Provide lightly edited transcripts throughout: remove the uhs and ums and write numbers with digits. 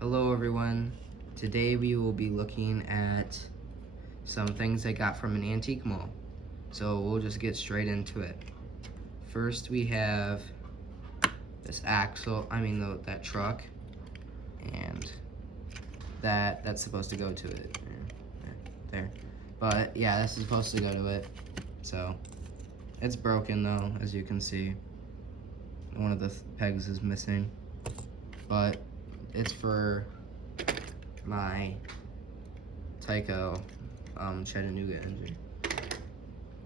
Hello everyone. Today we will be looking at some things I got from an antique mall. So we'll just get straight into it. First we have this axle, that truck, and that's supposed to go to it. There. But yeah, this is supposed to go to it. So it's broken though, as you can see. One of the pegs is missing. But it's for my Tyco Chattanooga engine.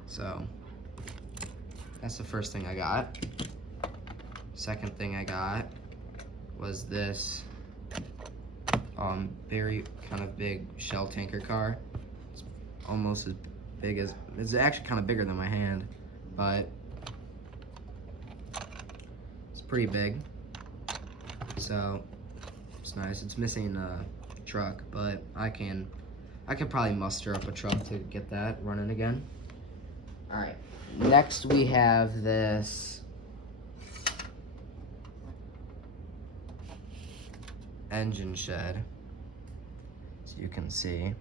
So that's the first thing I got. Second thing I got was this very kind of big Shell tanker car. It's almost as big as, it's actually kind of bigger than my hand, but it's pretty big. So it's nice. It's missing a truck, but I can probably muster up a truck to get that running again. All right. Next we have this engine shed. As you can see,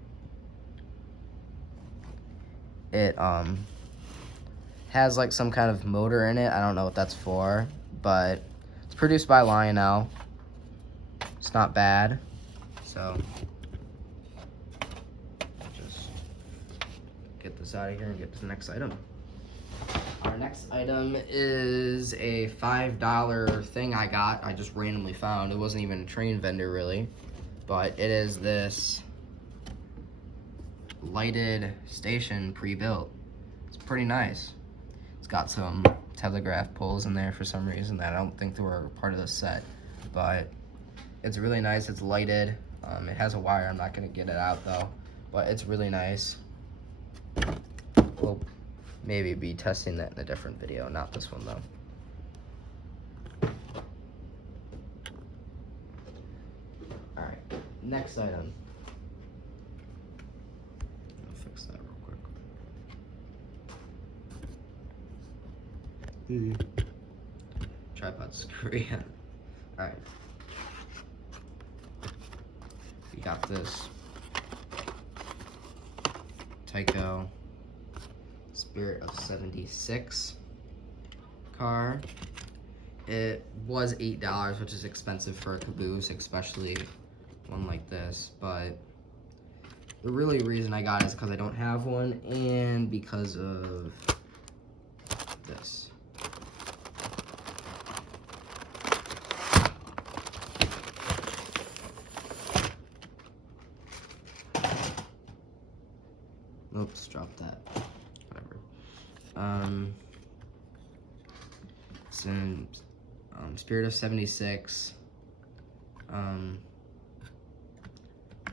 it has like some kind of motor in it. I don't know what that's for, but it's produced by Lionel. It's not bad. So just get this out of here and get to the next item. Our next item is a $5 thing I got. I just randomly found. It wasn't even a train vendor really, but it is this lighted station pre-built. It's pretty nice. It's got some telegraph poles in there for some reason that I don't think they were part of the set, but it's really nice. It's lighted. It has a wire. I'm not gonna get it out though, but it's really nice. We'll maybe be testing that in a different video, not this one though. All right, next item. I'll fix that real quick. Tripod screw, yeah. All right. We got this Tyco Spirit of 76 car. It was $8, which is expensive for a caboose, especially one like this, but the really reason I got it is because I don't have one and because of this. Oops, dropped that. Whatever. It's in Spirit of 76.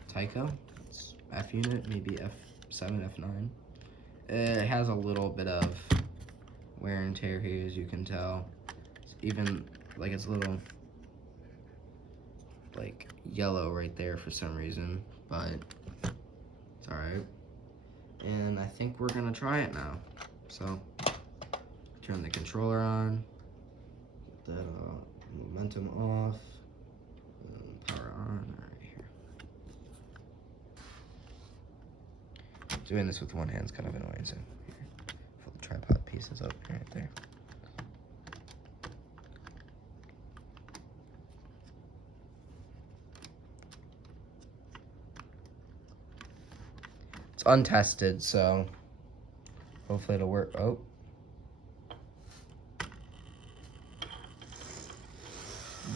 Tyco. It's F unit, maybe F7, F9. It has a little bit of wear and tear here, as you can tell. It's even like it's a little like yellow right there for some reason, but it's alright. And I think we're gonna try it now. So turn the controller on, get that momentum off, and power on. Right here. Doing this with one hand is kind of annoying, so here, pull the tripod pieces up right there. It's untested, so hopefully it'll work. Oh.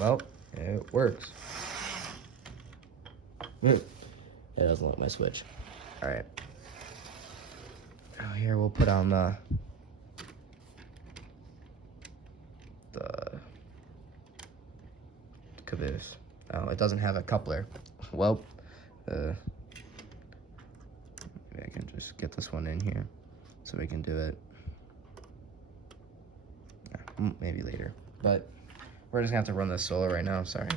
Well, it works. It doesn't like my switch. All right. Now here we'll put on the caboose. Oh, it doesn't have a coupler. Well, maybe I can just get this one in here so we can do it. Yeah, maybe later, but we're just gonna have to run this solo right now. Sorry.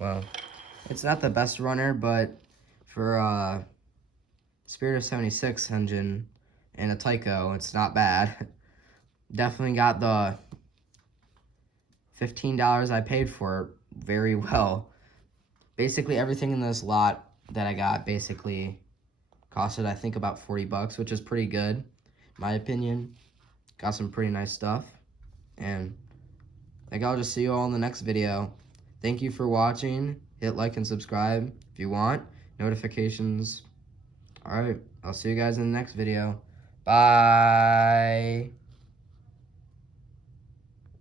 well, it's not the best runner, but for Spirit of 76 engine and a Tyco, it's not bad. Definitely got the $15 I paid for it very well. Basically everything in this lot that I got basically costed, I think, about 40 bucks, which is pretty good, in my opinion. Got some pretty nice stuff. And I think I'll just see you all in the next video. Thank you for watching. Hit like and subscribe if you want. Notifications. Alright, I'll see you guys in the next video. Bye.